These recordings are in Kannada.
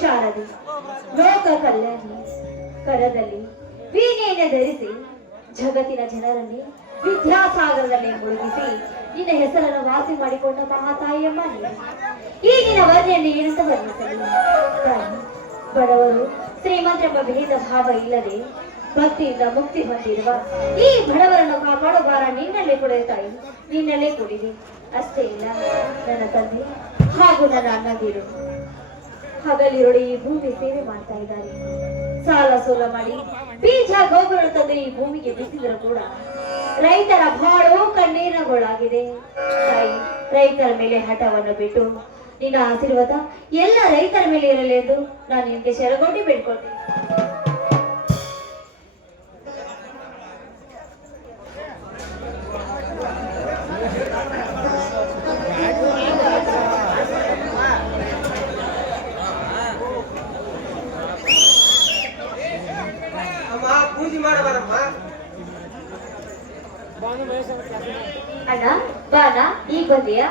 ಶಾರದೆ ಲೋಕ ಕಲ್ಯಾಣಿ ಕರದಲ್ಲಿ ವೀಣೆಯನ್ನು ಧರಿಸಿ ಜಗತ್ತಿನ ಜನರನ್ನೇ ವಿದ್ಯಾಸಾಗರದಲ್ಲಿ ಮುಳುಗಿಸಿ ನಿನ್ನ ಹೆಸರನ್ನು ವಾಸಿ ಮಾಡಿಕೊಂಡ ಮಹಾತಾಯಿಯಮ್ಮ ನೀನು. ಈಗಿನ ವರ್ಣೆಯನ್ನು ಏನಂತ ವರ್ಣಿಸಲಿ ತಾಯಿ? ಬಡವರು ಶ್ರೀಮಂತೆಂಬ ಭೇದ ಭಾವ ಇಲ್ಲದೆ ಭಕ್ತಿಯಿಂದ ಮುಕ್ತಿ ಹೊಂದಿರುವ ಈ ಬಡವರನ್ನು ಕಾಪಾಡೋ ಭಾರ ನಿನ್ನಲ್ಲೇ ಕೊಡಿದೆ ತಾಯಿ, ನಿನ್ನಲ್ಲೇ ಕೊಡಿದೆ. ಅಷ್ಟೇ ಇಲ್ಲ, ನನ್ನ ತಂದೆ ಹಾಗೂ ನನ್ನ ಅಣ್ಣಂದಿರು ಹಗಲಿರುಳು ಈ ಭೂಮಿ ಸೇವೆ ಮಾಡ್ತಾ ಇದ್ದಾರೆ. ಸಾಲ ಸೋಲ ಮಾಡಿ ಬೀಜ ಗೊಬ್ಬರ ತಂದು ಈ ಭೂಮಿಗೆ ಬಿತ್ತಿದ್ರು ಕೂಡ ರೈತರ ಬಾಳು ಕಣ್ಣೀರಗೊಳಾಗಿದೆ. ತಾಯಿ, ರೈತರ ಮೇಲೆ ಹಠವನ್ನು ಬಿಟ್ಟು ನಿನ್ನ ಆಶೀರ್ವಾದ ಎಲ್ಲ ರೈತರ ಮೇಲೆ ಇರಲಿ ಎಂದು ನಾನು ನಿಮಗೆ ಶರಗೊಂಡಿ ಬೇಡ್ಕೊಳ್ತೀನಿ. ಅಣ್ಣ ಬಾನ ಈಗ ಬಂದಿಯಾ?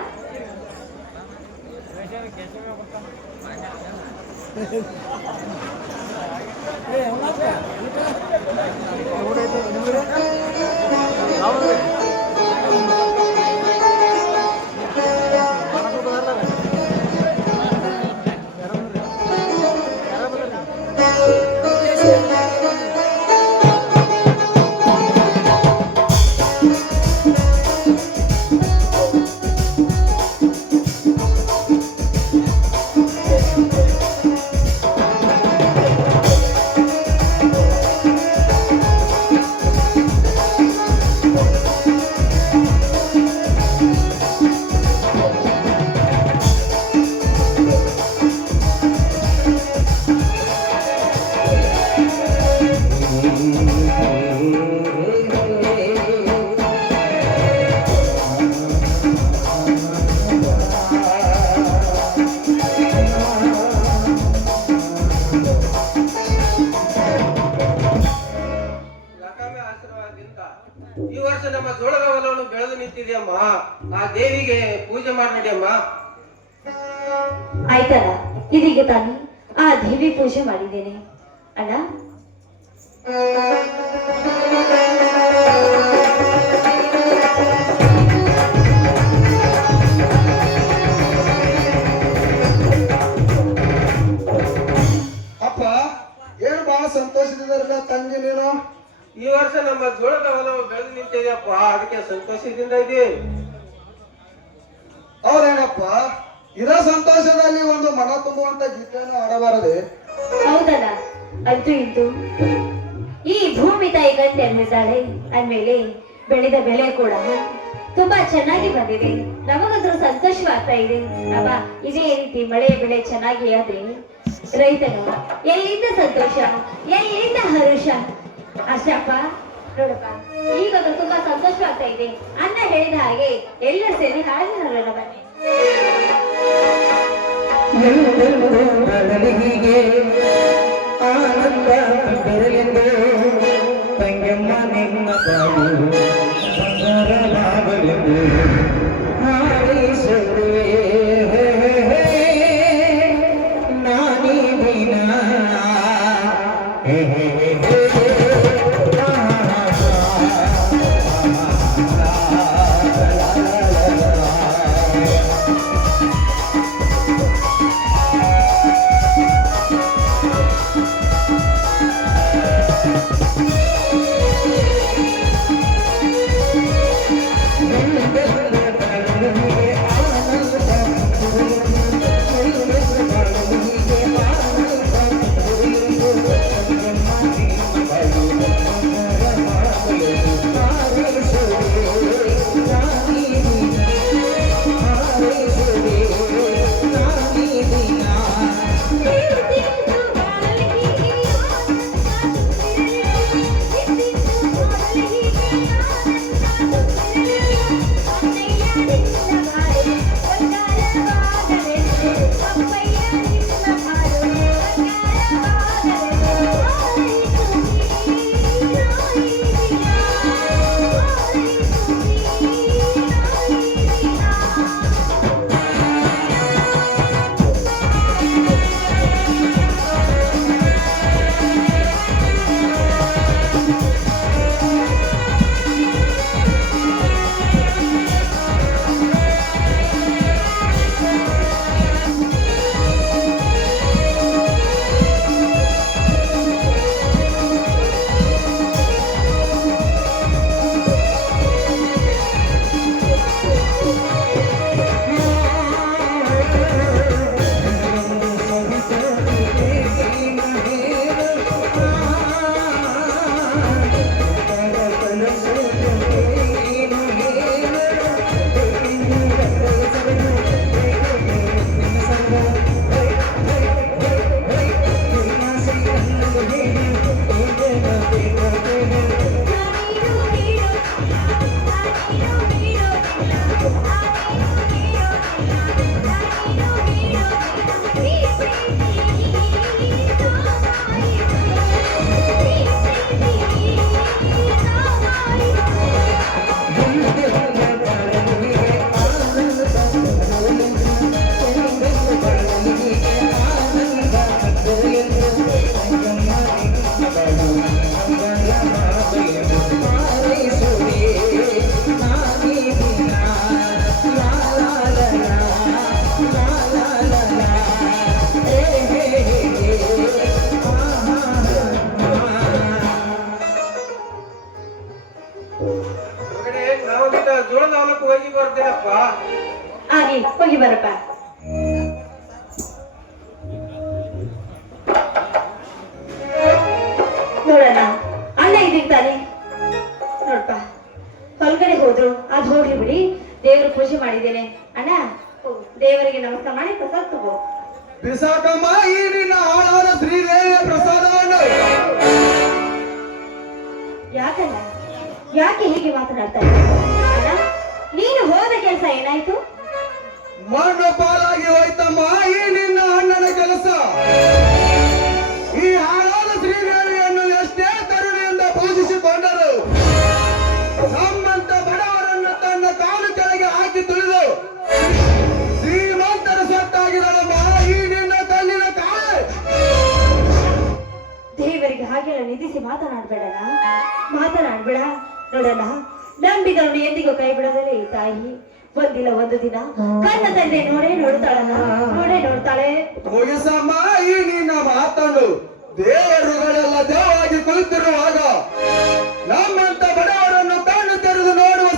ಈ ವರ್ಷ ನಮ್ಮ ಜೋಳದ ಹೊಲವನ್ನು ಬೆಳೆದು ನಿಂತಿದೆಯಮ್ಮ. ಆ ದೇವಿಗೆ ಪೂಜೆ ಮಾಡಿ ಅಮ್ಮ. ಆಯ್ತಲ್ಲ, ಇದೀಗ ತಾನು ಆ ದೇವಿ ಪೂಜೆ ಮಾಡಿದ್ದೇನೆ ಅಣ್ಣ. ಅಪ್ಪ, ಏನು ಬಹಳ ಸಂತೋಷದಿದ್ದಾರಲ್ಲ ತಂಗಿ ನೀನು. ಈ ವರ್ಷ ನಮ್ಮ ಜೋಳದ ಹೊಲವು ಬೆಳೆದು ನಿಂತಿದೆಯಪ್ಪ. ಅದಕ್ಕೆ ಸಂತೋಷದಿಂದ ಇದೆ. ಹೌದೇನಪ್ಪ, ಇದ ಸಂತೋಷದಲ್ಲಿ ಒಂದು ಮನ ತುಂಬುವಂತ ಗೀತೆಯನ್ನು ಹಾಡಬಾರದೆ? ಹೌದಲ್ಲ, ಅಂತೂ ಇಂತೂ ಈ ಭೂಮಿ ತಾಯಿ ಗಂಟೆ ಅನ್ನಿದ್ದಾಳೆ ಅಂದ್ಮೇಲೆ ಬೆಳೆದ ಬೆಳೆ ಕೂಡ ತುಂಬಾ ಚೆನ್ನಾಗಿ ಬಂದಿದೆ. ನಮಗಂತೂ ಸಂತೋಷವಾಗ್ತಾ ಇದೆ. ಅವ ಇದೇ ರೀತಿ ಮಳೆ ಬೆಳೆ ಚೆನ್ನಾಗಿ ಆದ್ರೆ ರೈತನು ಎಲ್ಲಿಂದ ಸಂತೋಷ, ಎಲ್ಲಿಂದ ಹರುಷ. ಅಷ್ಟಪ್ಪ ನೋಡಪ್ಪ, ಈಗಂತೂ ತುಂಬಾ ಸಂತೋಷವಾಗ್ತಾ ಇದೆ. ಅಣ್ಣ ಹೇಳಿದ ಹಾಗೆ ಎಲ್ಲರೂ ಸೇರಿ ಹಾಗೆ ನೋಡೋಣ ಬನ್ನಿ. ಹೀಗೆ ಆನಂದ ಬೆರಲೆಂದು ತಂಗಮ್ಮ ನಿನ್ನ ಬಾಳು ಬಂಗಾರವಾಗಲೆಂದು ಹಾರೈಸುವೆ ನಾನೀ ದಿನ. ಹೊರಗಡೆ ನಾವು ಬಿಟ್ಟ ಜೋಳದ ಹೊಲಕ್ಕೆ ಹೋಗಿ ಬರ್ತೇನಪ್ಪ. ಆಗಿ ಹೋಗಿ ಬರಪ್ಪ. ನೋಡೋಣ, ಅಣ್ಣ ಇದಿರ್ತಾನೆ ನೋಡ್ಪ. ಹೊರಗಡೆ ಹೋದ್ರು ಅದು ಹೋಗ್ಲಿ ಬಿಡಿ, ದೇವ್ರ ಪೂಜೆ ಮಾಡಿದ್ದೇನೆ. ಅಣ್ಣ ದೇವರಿಗೆ ನಮಸ್ಕಾರ ಮಾಡಿ ಪ್ರಸಾದ ತಗೋ. ಬಿಸಾಕಮ್ಮ ಈ ನಿನ್ನ ಆಳಾದ ಶ್ರೀದೇವಿಯ ಪ್ರಸಾದವನ್ನು. ಯಾಕಲ್ಲ, ಯಾಕೆ ಹೀಗೆ ಮಾತನಾಡ್ತಾ ಇದ್ದೀಯ? ಅಣ್ಣ, ನೀನು ಹೋದ ಕೆಲಸ ಏನಾಯ್ತು? ಮಣ್ಣು ಪಾಲಾಗಿ ಹೋಯ್ತಮ್ಮ ಈ ನಿನ್ನ ಅಣ್ಣನ ಕೆಲಸ. ಈ ಆಳಾದ ಶ್ರೀದೇವಿಯನ್ನು ಎಷ್ಟೇ ಕರುಣೆಯಿಂದ ಪೂಜಿಸಿಕೊಂಡರು ನಮ್ಮಂತ ಬಡವರನ್ನು ತನ್ನ ಕಾಲು ಕೆಳಗೆ ಹಾಕಿ ತುಳಿದು ಶ್ರೀಮಂತರ ಸೊತ್ತಾಗಿರಲಮ್ಮ ಈ ನಿನ್ನ ಕಲ್ಲಿನ ಕಾಳೆ. ದೇವರಿಗೆ ಹಾಗೆಲ್ಲ ನಿಧಿಸಿ ಮಾತನಾಡ್ಬೇಡಣ, ಮಾತನಾಡ್ಬೇಡ. ನೋಡೋಣ, ನಂಬಿದವನು ಎಂದಿಗೂ ಕೈ ಬಿಡೋದಲ್ಲ ಈ ತಾಯಿ. ಒಂದಿಲ್ಲ ಒಂದು ದಿನ ಕಣ್ಣ ತಂದೆ ನೋಡೇ ನೋಡ್ತಾಳಲ್ಲ, ನೋಡೇ ನೋಡ್ತಾಳೆ. ಮುಗಿಸಮ್ಮ ಈ ನಿನ್ನ ಮಾತನ್ನು. ದೇವರುಗಳೆಲ್ಲ ದೇವಾಗಿ ಕುಳಿತಿರುವಾಗ ನಮ್ಮಂತ ಬಡವರನ್ನು ಕಣ್ಣು ತೆರೆದು ನೋಡುವ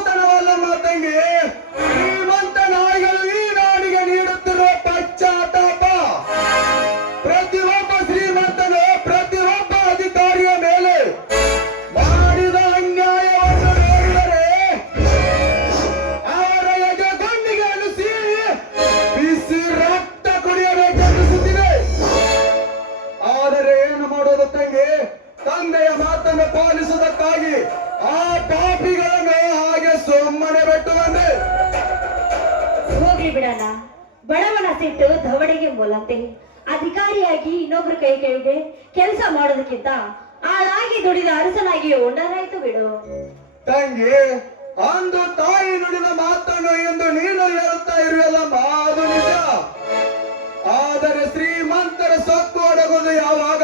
ಹುಚ್ಚುತನವಲ್ಲಮ್ಮ ತಂಗಿ, ಶ್ರೀಮಂತ ನಾಯಿಗಳು ಈ ನಾಡಿಗೆ ನೀಡುತ್ತಿರುವ ಪಶ್ಚಾತ್ತಾಪ. ಪ್ರತಿಯೊಬ್ಬ ಶ್ರೀಮಂತನು ಪ್ರತಿಯೊಬ್ಬ ಅಧಿಕಾರಿಯ ಮೇಲೆ ಮಾಡಿದ ಅನ್ಯಾಯವನ್ನು ನೋಡಿದರೆ ಅವರ ಎದೆಗಣ್ಣಿಗೆ ಅನಿಸಿ ಬಿಸಿ ರಕ್ತ ಕುಡಿಯಬೇಕೆನ್ನಿಸುತ್ತಿದೆ. ಆದರೆ ಏನು ಮಾಡೋದು ತಂಗಿ, ತಂದೆಯ ಮಾತನ್ನು ಪಾಲಿಸುವುದಕ್ಕಾಗಿ ಆ ಪಾಪಿಗಳನ್ನು ಹಾಗೆ ಸುಮ್ಮನೆ ಬಿಟ್ಟು ಬಂದೆ. ಹೋಗ್ಲಿ ಬಿಡಣ್ಣ, ಬಡವನ ಸಿಟ್ಟು ದವಡೆಗೆ ಮೂಲಂತೆ. ಅಧಿಕಾರಿಯಾಗಿ ಇನ್ನೊಬ್ರು ಕೈ ಕೆಳಗೆ ಕೆಲಸ ಮಾಡೋದಕ್ಕಿಂತ ಆಳಾಗಿ ದುಡಿದ ಅರಸನಾಗಿ ಉಂಡರಾಯ್ತು ಬಿಡು. ತಂಗಿ, ಅಂದು ತಾಯಿ ನುಡಿದ ಮಾತನ್ನು ಎಂದು ನೀನು ಹೇಳುತ್ತಾ ಇರುವಲ್ಲಮ್ಮ, ಅದು ನಿಜ. ಆದರೆ ಶ್ರೀಮಂತರ ಸೊಕ್ಕು ಅಡಗೋದು ಯಾವಾಗ?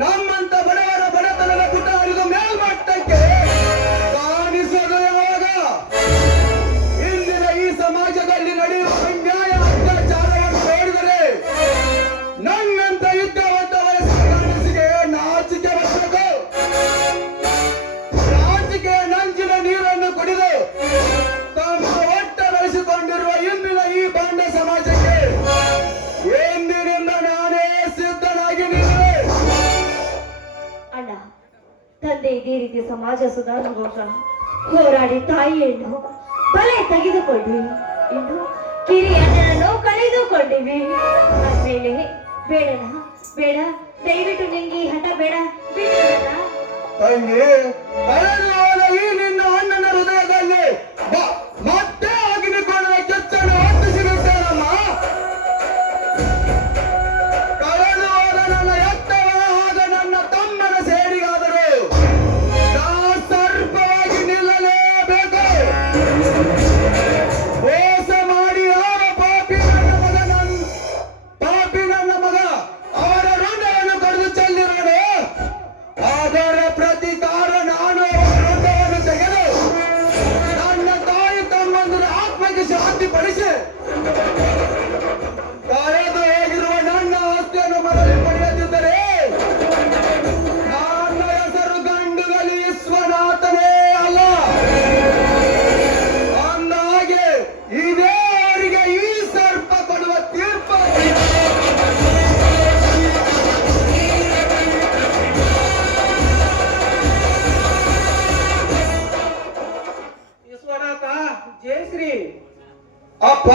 ನಮ್ಮಂತ ಬಡವರ ಬಡತನದ ಪುಟ ಹರಿದು ಮೇಲ್ಮಟ್ಟಕ್ಕೆ ಕಾಣಿಸೋದು ಯಾವಾಗ? ಇಂದಿನ ಈ ಸಮಾಜದಲ್ಲಿ ನಡೆಯುವ ಅನ್ಯಾಯ ಅತ್ಯಾಚಾರವನ್ನು ನೋಡಿದರೆ ನನ್ನಂತ ಯುದ್ಧವಂತ ವಯಸ್ಸಿನ ಗಂಡಸಿಗೆ ನಾಚಿಕೆ ಬರಬೇಕು. ನಾಚಿಕೆ ನಂಜಿನ ನೀರನ್ನು ಕುಡಿದು ತಮ್ಮ ಒಟ್ಟ ಬೆಳೆಸಿಕೊಂಡಿರುವ ಇಂದಿನ ಈ ಬಂಡ ಸಮಾಜಕ್ಕೆ ಎಂದಿನಿಂದ ನಾನೇ ಸಿದ್ಧನಾಗಿ ನಿಲ್ಲುವೆ. ಅಣ್ಣ, ತಂದೆ ಇದೇ ರೀತಿ ಸಮಾಜ ಸುಧಾರಣೆಗೋಸ್ಕರ ಹೋರಾಡಿ ತಾಯಿಯನ್ನು ಬಲೆ ತೆಗೆದುಕೊಂಡ್ವಿ, ಇನ್ನು ಕಿರಿಯಣ್ಣನನ್ನು ಕಳೆದುಕೊಂಡಿವಿ. ಆದ್ಮೇಲೆ ಬೇಡಣ, ಬೇಡ, ದಯವಿಟ್ಟು ನಿಂಗೆ ಈ ಹಠ ಬೇಡ, ಬಿಡೋಣ. ತಂಗಿ, ಕಳೆದು ಹೋದ ಈ ನಿನ್ನ ಅಣ್ಣನ ಹೃದಯದಲ್ಲಿ ಮತ್ತೆ ಅಗ್ನಿಕೊಂಡ ಕೆಚ್ಚನ್ನು ಹೊತ್ತಿಸಿಬಿಟ್ಟೇನಮ್ಮ. ಕಳೆದು ಹೋದ ನನ್ನ ಎತ್ತವ ಆಗ ನನ್ನ ತಮ್ಮನ ಸೇಡಿಗಾದರು ನಾ ಸರ್ಪವಾಗಿ ನಿಲ್ಲಲೇಬೇಕು. ಮೋಸ ಮಾಡಿ ಯಾವ ಪಾಪಿ ನನ್ನ ಮಗ ಅವರ ಋಣವನ್ನು ಕಡಿದು ಚೆಲ್ಲಿರೋಣ. ಅದರ ಪ್ರತಿಕಾರ ನಾನು ಅವರ ಋಣವನ್ನು ತೆಗೆದು ನನ್ನ ತಾಯಿ ತಮ್ಮಂದಿರ ಆತ್ಮಕ್ಕೆ ಶಾಂತಿ ಪಡಿಸಿ ಕಳೆದು ಹೋಗಿರುವ ನನ್ನ ಆಸ್ತಿಯನ್ನು ಮರಳಿ ಪಡೆಯದಿದ್ದರೆ ನನ್ನ ಹೆಸರು ಗಂಡುಗಲಿ ವಿಶ್ವನಾಥನೇ ಅಲ್ಲ. ಅಂದಾಗೆ ಇದೇ ಅವರಿಗೆ ಈ ಸರ್ಪ ಕೊಡುವ ತೀರ್ಪು. ವಿಶ್ವನಾಥ, ಜಯಶ್ರೀ, ಅಪ್ಪ,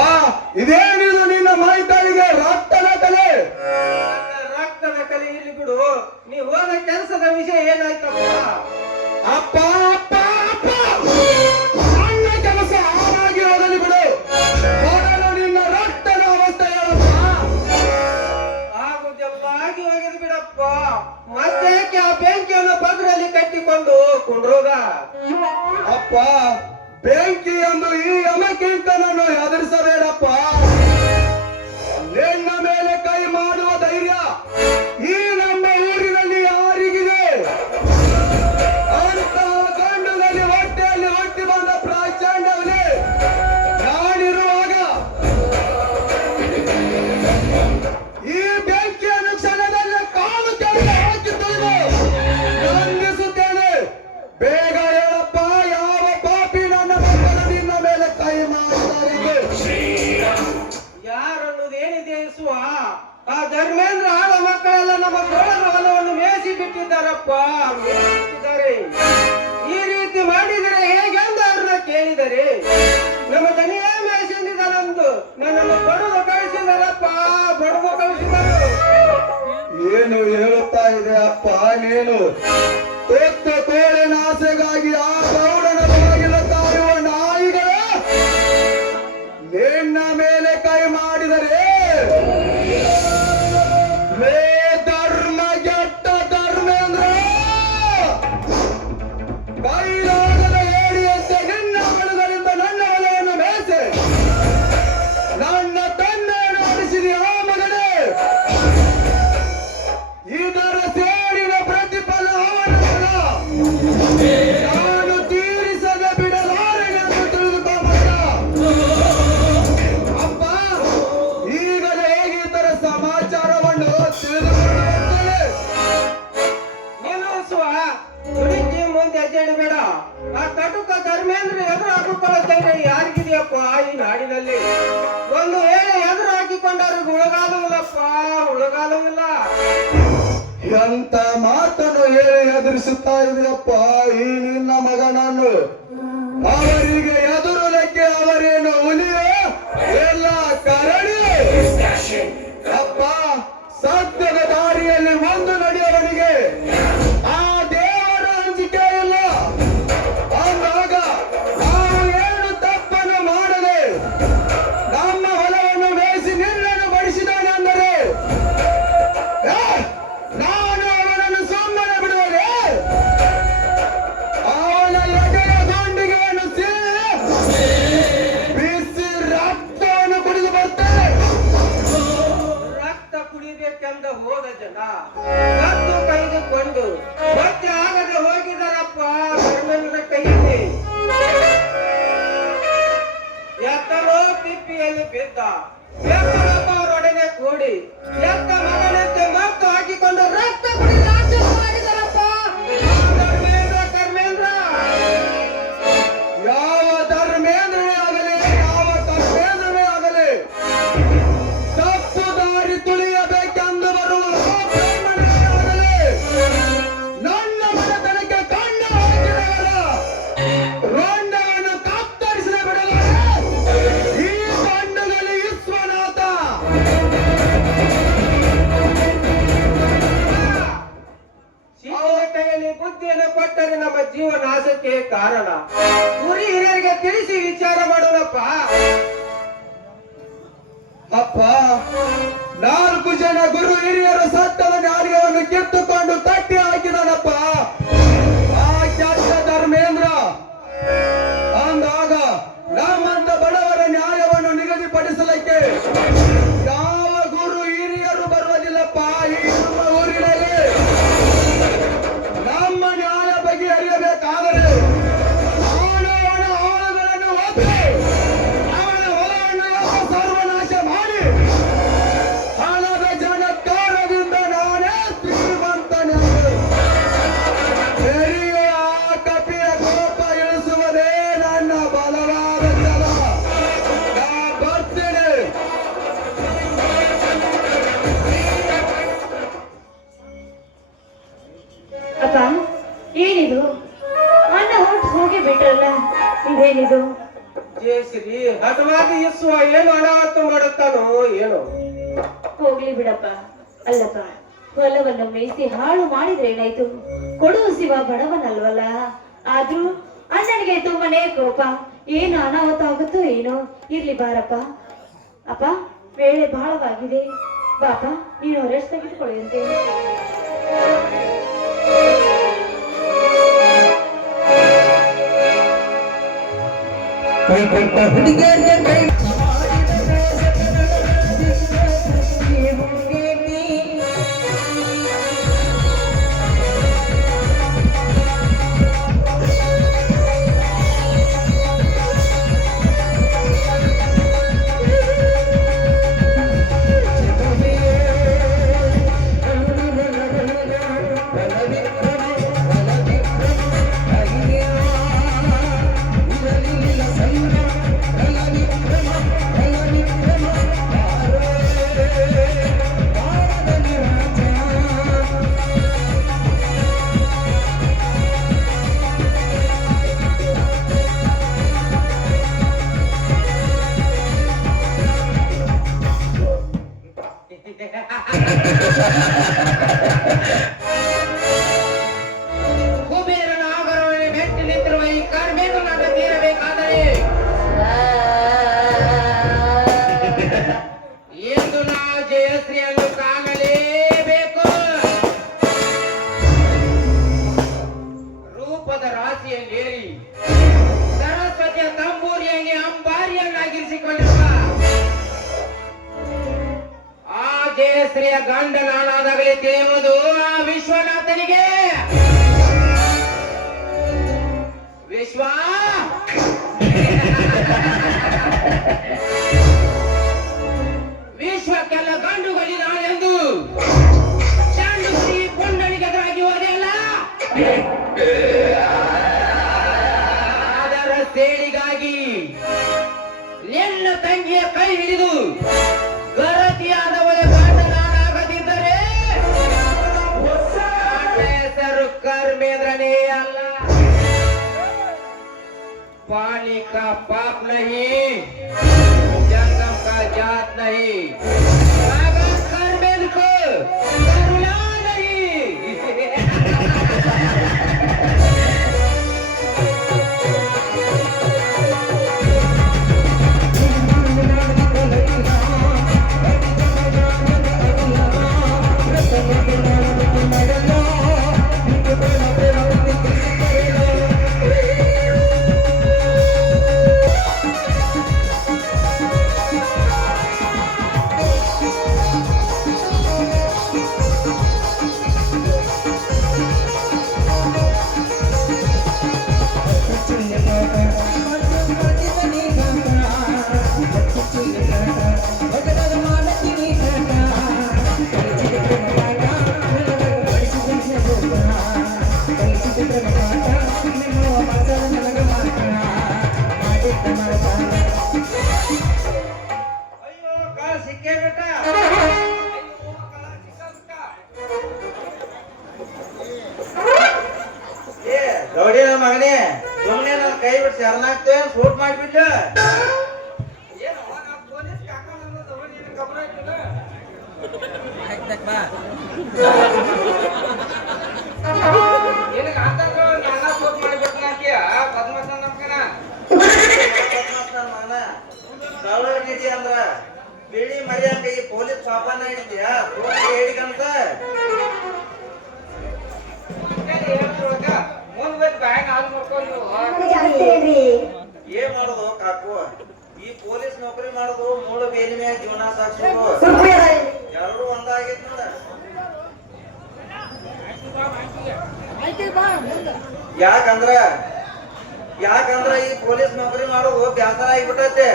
ಇದೇನಿದು ನಿನ್ನ ಮೈತಾಳಿಗೆ ರಕ್ತದ ಕಲೆ? ನನ್ನ ರಕ್ತದ ಕಲೆ ಇಲ್ಲಿ ಬಿಡು. ನೀ ಹೋದ ಕೆಲಸದ ವಿಷಯ ಏನಾಯ್ತಪ್ಪ? ಅಪ್ಪ ಅಪ್ಪ ಅಪ್ಪ, ನನ್ನ ಕೆಲಸ ಹಾಳಾಗಿ ಹೋಗಲಿ ಬಿಡು. ಮೊದಲು ನಿನ್ನ ರಕ್ತದ ಅವಸ್ಥೆ ಹೇಳಪ್ಪ. ಹಾಗೂ ಜಪ್ಪಾಗಿ ಹೋಗಿದ್ ಬಿಡಪ್ಪ. ಮತ್ತೆ ಆ ಬೆಂಕಿಯನ್ನು ಬಗ್ರಲ್ಲಿ ಕಟ್ಟಿಕೊಂಡು ಕುಂಡ್ರೋಗ. ಅಪ್ಪ, ಬೆಂಕಿ ಎಂದು ಈ ಯಮಕಿಂಕನನ್ನು ಹೆದರಿಸಬೇಡಪ್ಪ. ನಿನ್ನ ಮೇಲೆ ಕೈ ಮಾಡುವ ಧೈರ್ಯ ಈ ನಮ್ಮ ಊರಿನಲ್ಲಿ ಯಾರಿಗಿದೆ? ಅಂತ ಗಂಡುಗಳಲ್ಲಿ ಹೊಟ್ಟೆಯಲ್ಲಿ ಹುಟ್ಟಿ ಬಂದ ಪ್ರಾಚಾಂಡವನೇ ನಾನಿರುವಾಗ ಈ ಬೆಂಕಿಯನ್ನು ಕ್ಷಣದಲ್ಲೇ ಕಾಲು ಕೆಳಗೆ ಹಾಕಿ ತುಳಿದು ನಂದಿಸುತ್ತೇನೆ. ಬೇಗ ಹೇಳಪ್ಪ, ಯಾವ ಪಾಪಿ ನನ್ನ ಮಕ್ಕಳು ನಿನ್ನ ಮೇಲೆ ಕೈ ಮಾಡಿದ್ದಾರೆ? ಯಾರನ್ನುವುದೇನಿದೆ ಇಸುವ? ಆ ಧರ್ಮೇಂದ್ರ ಆಳ ಮಕ್ಕಳೆಲ್ಲ ನಮ್ಮ ಸೋಳರ ಹೊಲವನ್ನು ಮೇಯಿಸಿ ಬಿಟ್ಟಿದ್ದಾರಪ್ಪ, ಮೇಯಿಸಿದ್ದಾರೆ. ಈ ರೀತಿ ಮಾಡಿದರೆ ಹೇಗೆಂದು ಅವ್ರನ್ನ ಕೇಳಿದರೆ ನಮ್ಮ ದನಿಯೇ ಮೇಯಿಸಿದ್ದಾರಂದು ನನ್ನನ್ನು ಬಡದು ಕಳಿಸಿದಾರಪ್ಪ, ಬಡದು ಕಳಿಸಿದರು. ಏನು ಹೇಳುತ್ತಾ ಇದೆ ಅಪ್ಪ ನೀನು? ತೊತ್ತ ಕೋಳಿನ ಆಸೆಗಾಗಿ ಆ ಗೌಡನ ಬಾಗಿಲ ಕಾಯುವ ನಾಯಿಗಳು ನಿನ್ನ ಮೇಲೆ ಕೈ ಮಾಡಿದರೆ ಲೇ ಧರ್ಮಗೆಟ್ಟ ಧರ್ಮೇಂದ್ರ, ಕೈಲಾಗದ ಏಡಿಯಂತೆ ನಿನ್ನ ಆಳುಗಳಿಂದ ನನ್ನ ಹೊಲವನ್ನು ಮೇಯಿಸಿ ನನ್ನ ತಂದೆಯನ್ನು ಆಡಿಸಿದ ಆ ಮಗನೇ, ಇದರ ಸೇರಿನ ಪ್ರತಿಫಲ ಅವನ ಧೈರ್ಯ ಯಾರಿಗಿದೆಯಪ್ಪ ಈ ನಾಡಿನಲ್ಲಿ? ಒಂದು ವೇಳೆ ಎದುರು ಹಾಕಿಕೊಂಡವ್ರಿಗೆ ಉಳಗಾಲವಿಲ್ಲಪ್ಪ, ಉಳಗಾಲವಿಲ್ಲ. ಎಂತ ಮಾತನ್ನು ಹೇಳಿ ಎದುರಿಸುತ್ತಾ ಇದೆಯಪ್ಪ ಈ ನಿನ್ನ ಮಗನನ್ನು. ಅವರಿಗೆ ಎದುರುಲಕ್ಕೆ ಅವರೇನು ಹುಲಿಯೋ ಎಲ್ಲ ಕರಡಿ? ಅಪ್ಪ, ಸತ್ಯದ ದಾರಿಯಲ್ಲಿ ಒಂದು ನಡೆಯವನಿಗೆ ಆ ದೇವರ ಅಂಜಿಕೆ ಇಲ್ಲ. ಅಂದಾಗ ನಾವು ಏನು ತಪ್ಪನ್ನು ಮಾಡದೆ ನಮ್ಮ ಹೊಲವನ್ನು ಬೇಯಿಸಿ ನಿನ್ನನ್ನು ಬಡಿಸಿದಾನೆ ಅಂದರೆ ನಾನು ಅವನನ್ನು ಸುಮ್ಮನೆ ಬಿಡುವರೆ? ಅವನ ಎದೆಯ ಗುಂಡಿಗೆಯನ್ನು ಬಿಸಿ ರಕ್ತವನ್ನು ಕುಡಿದು ಬರ್ತೇನೆ. ರಕ್ತ ಕುಡಿಬೇಕೆಂದ ಹೋದ ಜನ ಕತ್ತು ಕೈದುಕೊಂಡು ಮತ್ತೆ ಆಗದೆ ಹೋಗಿದಾರಪ್ಪ ಧರ್ಮೇಂದ್ರ ಕೈಯಲ್ಲಿ. ಎತ್ತಲೋ ತಿಪ್ಪಿಯಲ್ಲಿ ಬಿದ್ದ ಎತ್ತಲಪ್ಪ ಅವರೊಡನೆ ಕೂಡಿ ಎತ್ತ ಮಗನಂತೆ ಮತ್ತು ಹಾಕಿಕೊಂಡು ರಕ್ತ ಕುಡಿದು ರಾಜ್ಯ ಮಾಡಿದಾರಪ್ಪ ಧರ್ಮೇಂದ್ರ. ಧರ್ಮೇಂದ್ರ ಯಾವ ಧರ್ಮೇಂದ್ರನೇ ಆಗಲಿ, ಯಾವ ಧರ್ಮೇಂದ್ರನೇ ಆಗಲಿ, ತಪ್ಪು ದಾರಿ ತುಳಿಯಬೇಕೆಂದು ಬರುವ ಬ್ರಾಹ್ಮಣನೇ ಆಗಲಿ, ನನ್ನ ಮನೆತನಕ್ಕೆ ಕಣ್ಣು ಹಾಕಿದವರ ರೋಂಡವನ್ನು ಕತ್ತರಿಸದೆ ಬಿಡಲಾರೆ ಈ ಗಂಡುಗಲಿ ವಿಶ್ವನಾಥ. ಶಿವನ ಕೈಯಲ್ಲಿ ಬುದ್ಧಿಯನ್ನು ಕೊಟ್ಟರೆ ನಮ್ಮ ಜೀವ ನಾಶಕ್ಕೆ ಕಾರಣ. ಗುರಿ ಹಿರಿಯರಿಗೆ ತಿಳಿಸಿ ವಿಚಾರ ಮಾಡೋಣಪ್ಪ. ಅಪ್ಪ, 4 ಜನ ಗುರು ಹಿರಿಯರು ಸತ್ತದ ನ್ಯಾಯವನ್ನು ಕಿತ್ತುಕೊಂಡು ಕಟ್ಟಿ ಹಾಕಿದನಪ್ಪ ಆ ಕೆಟ್ಟ ಧರ್ಮೇಂದ್ರ. ಅಂದಾಗ ನಮ್ಮಂತ ಬಡವರ ನ್ಯಾಯವನ್ನು ನಿಗದಿಪಡಿಸಲಿಕ್ಕೆ ಯಾವ ಗುರು ಹಿರಿಯರು ಬರುವುದಿಲ್ಲಪ್ಪ ಈ ನಮ್ಮ ಊರಿನಲ್ಲಿ. ನಮ್ಮ ನ್ಯಾಯ ಬಗೆಹರಿಯಬೇಕಾದರೆ ಅವನ ಆಳುಗಳನ್ನು ಒಪ್ಪಿ ಅವನ ಹೊಲವನ್ನು ಸರ್ವನಾಶ ಮಾಡಿ ಹಣದ ಜನಕಾರದಿಂದ ನಾನೇ ಶ್ರೀಮಂತನೆಂದು ಬೆರೆಯುವ ಆ ಕಪಿಯ ಕೋಪ ಇಳಿಸುವುದೇ ನನ್ನ ಬಲವಾದ ಛಲ. ನಾ ಬರ್ತೇನೆ. ಅಪ್ಪ, ಏನಿದು? ಅಣ್ಣ ಹೊರಟು ಹೋಗಿ ಬಿಟ್ರಲ್ಲ, ಇದೇನಿದು? ಜಯಶ್ರೀ ಹಠವಾಗಿ ಇಸುವ ಏನು ಅನಾಹುತ ಮಾಡುತ್ತಾನೋ ಏನೋ. ಹೋಗ್ಲಿ ಬಿಡಪ್ಪ. ಅಲ್ಲಪ್ಪ, ಹೊಲವನ್ನು ಮೇಯಿಸಿ ಹಾಳು ಮಾಡಿದ್ರೆ ಏನಾಯ್ತು? ಕೊಡುವ ಶಿವ ಬಡವನಲ್ವಲ್ಲ. ಆದ್ರೂ ಅಣ್ಣನಿಗೆ ತುಂಬಾನೇ ಕೋಪ. ಏನು ಅನಾಹುತ ಆಗುತ್ತೋ ಏನೋ. ಇರ್ಲಿ ಬಾರಪ್ಪ. ಅಪ್ಪ, ವೇಳೆ ಬಹಳವಾಗಿದೆ. ಬಾಪ, ನೀನು ರೆಸ್ಟ್ ತೆಗೆದುಕೊಳ್ಳುವಂತೆ. ಕೈ ಕೊಟ್ಟ ಹುಡುಗಿಯರಿಗೆ ಕೈ ಕುಬೇರನ ಆಗರವೇ ಮೆಟ್ಟಿ ನಿಂತಿರುವ ಈ ಕಾರ್ಮೇಂದ್ರನಾಟ ತೀರಬೇಕಾದರೆ ಎಂದು ನಾ ಜಯಶ್ರೀಯನ್ನು ಕಾಣಲೇಬೇಕು. ರೂಪದ ರಾಶಿಯಲ್ಲೇರಿ ಸರಸ್ವತಿಯ ತಂಬೂರಿಯಲ್ಲಿ ಅಂಬಾರಿಯನ್ನಾಗಿರಿಸಿಕೊಂಡಿರುವ ಆ ಜಯಶ್ರೀಯ ಗಂಡ ನಾನಾದಾಗಲೇ ತಿಳಿಯುವುದು ಆ ವಿಶ್ವನಾಥನಿಗೆ. ವಿಶ್ವ ವಿಶ್ವಕ್ಕೆಲ್ಲ ಗಂಡುಗಳಿದ್ದಾಳೆಂದು ಚಾಂಡುಶ್ರೀ ಪುಂಡನಿಗೆ ಎದುರಾಗಿ ಹೋದೆಯಲ್ಲ. ಅದರ ಸೇಡಿಗಾಗಿ ನಿನ್ನ ತಂಗಿಯ ಕೈ ಹಿಡಿದು ಗರತಿಯಾದವಳ ಗಂಡ ನಾನಾಗದಿದ್ದರೆ ನನ್ನ ಹೆಸರು ಕರ್ಮೇಂದ್ರನೇ ಅಲ್ಲ, पानी का पाप नहीं, जंगम का जात नहीं, सागर कर्मेंद्र को करुणा नहीं। ಸಿಕ್ಕೇ ಬೇಟ ಗೌಡಿ ನನ್ನ ಮಗನೇ, ಸುಮ್ಮನೆ ನನ್ನ ಕೈ ಬಿಟ್ಟು ಶರಣಾಗ್ತೇವೆ ಶೂಟ್ ಮಾಡಿಬಿಟ್ಟು ಅಂದ್ರ ಬಿಳಿ ಮರಿ ಹಂಗ ಈ ಪೊಲೀಸ್ ಪಾಪನ ಹಿಡಿದ್ಯಾ ಹೇಳಿಕಂತ ಏನ್ ಮಾಡೋದು ಕಾಕು, ಈ ಪೊಲೀಸ್ ನೌಕರಿ ಮಾಡೋದು ಮೂಲ ಬೇಲಿ ಮ್ಯಾಗ ಜೀವನ ಸಾಗಿಸೋದು ಎಲ್ಲರೂ ಒಂದಾಗೈತಿ ನೋಡ. ಯಾಕಂದ್ರ ಈ ಪೊಲೀಸ್ ನೌಕರಿ ಮಾಡೋದು ಬ್ಯಾಸರ ಆಗಿಬಿಟ್ಟೈತೆ.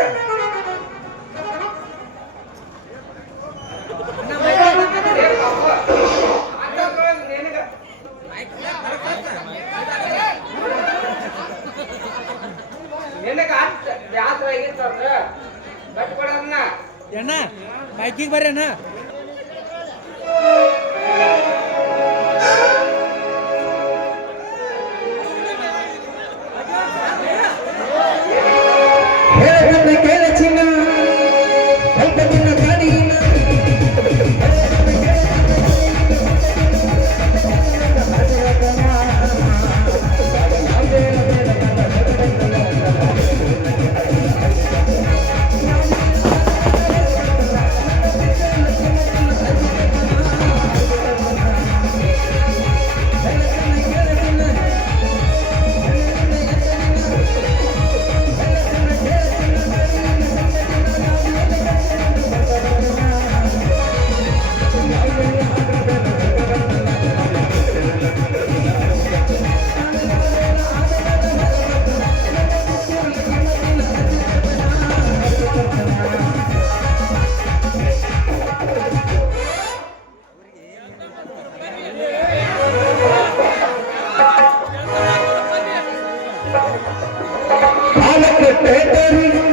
ಬ್ಯಾಸರ ಆಗಿರ್ತಂದ್ರ ಕಟ್ಕೊಡನ್ನ ಅಣ್ಣ ಬೈಕಿಗೆ ಬರ್ರಿ ಅಣ್ಣ. ಕೇಳ ಚಿನ್ನ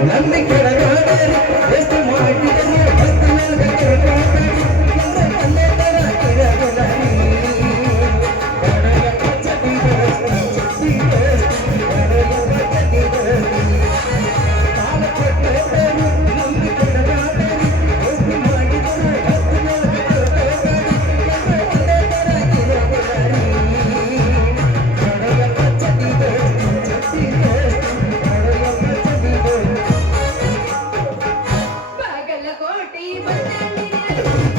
ನಂದಿ ಕೆಳಗಾದರೆ ಎಷ್ಟು ಮಾಡಿದರೆ ಬಾಗಲಕೋಟೆ ಬಂದ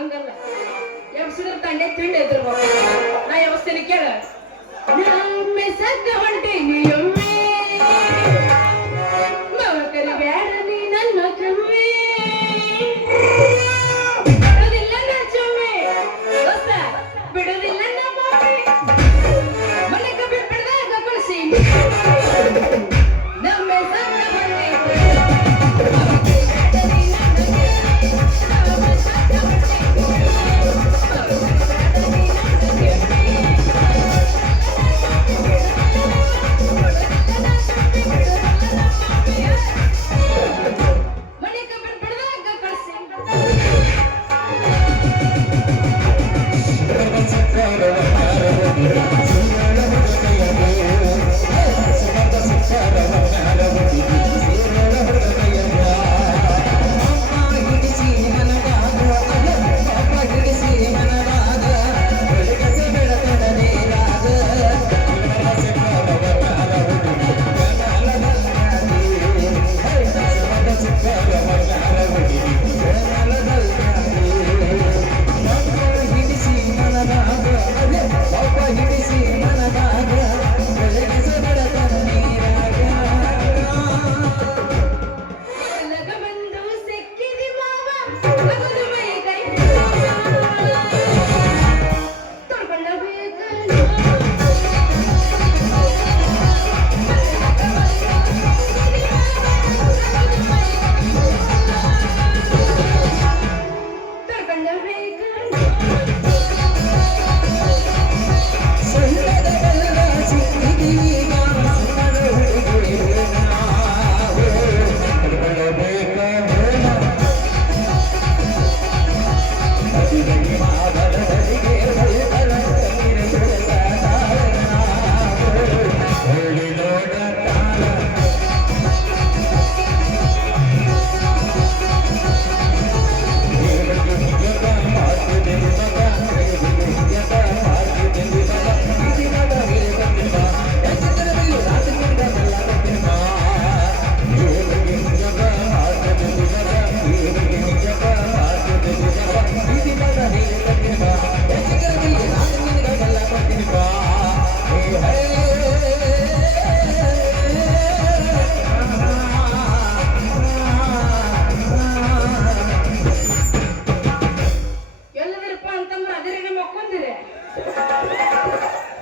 ಹಂಗಲ್ಲ ಎಬ್ಸಿದ್ರ ತಂಡೆ ತಿಂಡಿ ಎದ್ರಬೇಕು ನಾ ಎಬ್ಸ್ತೀನಿ ಕೇಳ ನಮ್ಮೆ ಸದ್ದ ಹೊಂಟೀನಿ ಒಮ್ಮೆ ಮವಕರಿ ಬ್ಯಾಡ ನೀ ನನ್ನ ಕಮ್ಮಿ ಬಿಡೋದಿಲ್ಲ ನಾ ಚೊಮ್ಮೆ ದೋಸ್ತ ಬಿಡೋದಿಲ್ಲ ನಾ ಬಾವಿ ಮನೆ ಕಬ್ಬಿ ಬಿಡದಾಗ ಕಳಿಸಿ ನಮ್ಮೆ ಸದ್ದ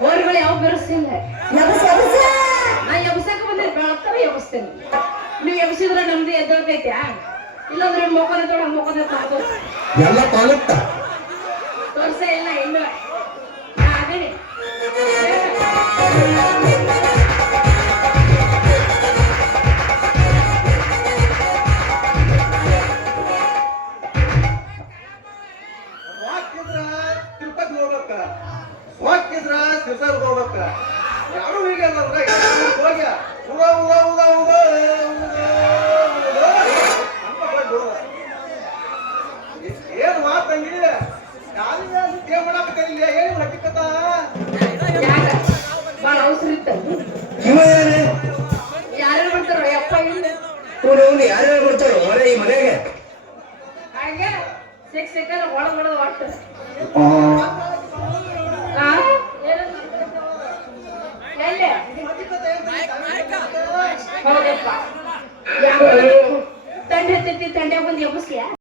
ಹೊರಗಡೆ ಯಾವ ಬೆರೆಸಿಲ್ಲ ನಾ ಎಬ್ಸಕ್ಕೆ ಬಂದಿರಿ ಬೆಳತ್ತಾರ ಎಬ್ಸ್ತೇನೆ ನೀವು ಎಬ್ಸಿದ್ರೆ ನಮ್ದು ಎದ್ದೋಗೈತ್ಯಾ ಇಲ್ಲಾಂದ್ರೆ ಮೊಕದ ತೊಡ ಮೊಕದ ತಾತು ಎಲ್ಲ ತಾಲೂಕ ತೋರ್ಸ ಇಲ್ಲ ಇನ್ನು ಅದೇನೆ ತಿರುಪತಿ ಹೋಗ್ಬೇಕ ಹೋಗಿದ್ರ ಸಿರ್ಸರ್ಗ್ ಹೋಗ್ಬೇಕ ಯಾರು ಹೀಗೆ ಅಂದ್ರೆ ಹೋಗ್ಯ ಉಗ ಉಗ ಉಗ ಉಗ ಏನ್ ಮಾತಂಗಿ ಯಾರಿಗೆ ತೇ ಮಾಡಾಕತ್ತಿಲ್ಲ ಏನು ಹಟ್ಟಿಕತ್ತ ಯಾಕ ಭಾಳ ಅವಸರ ಇತ್ತ ಇವ ಯಾರೇ ಯಾರು ಬರ್ತಾರೋ ಯಪ್ಪ ಇಲ್ಲ ಅವ್ನು ಯಾರ್ಯಾರು ಬರ್ತಾರೋ ಹೊರ ಈ ಮನೆಗೆ ಹಾಗೆ ಸಿಕ್ಕ ಒಳಗಡೆ ಒಟ್ಟು ಎಲ್ಲಿ ಹೌದಪ್ಪ ತಂಡೆ ಹತ್ತೈತಿ ತಂಡೆ ಬಂದು ಎಬ್ಬಿಸ್ಯಾ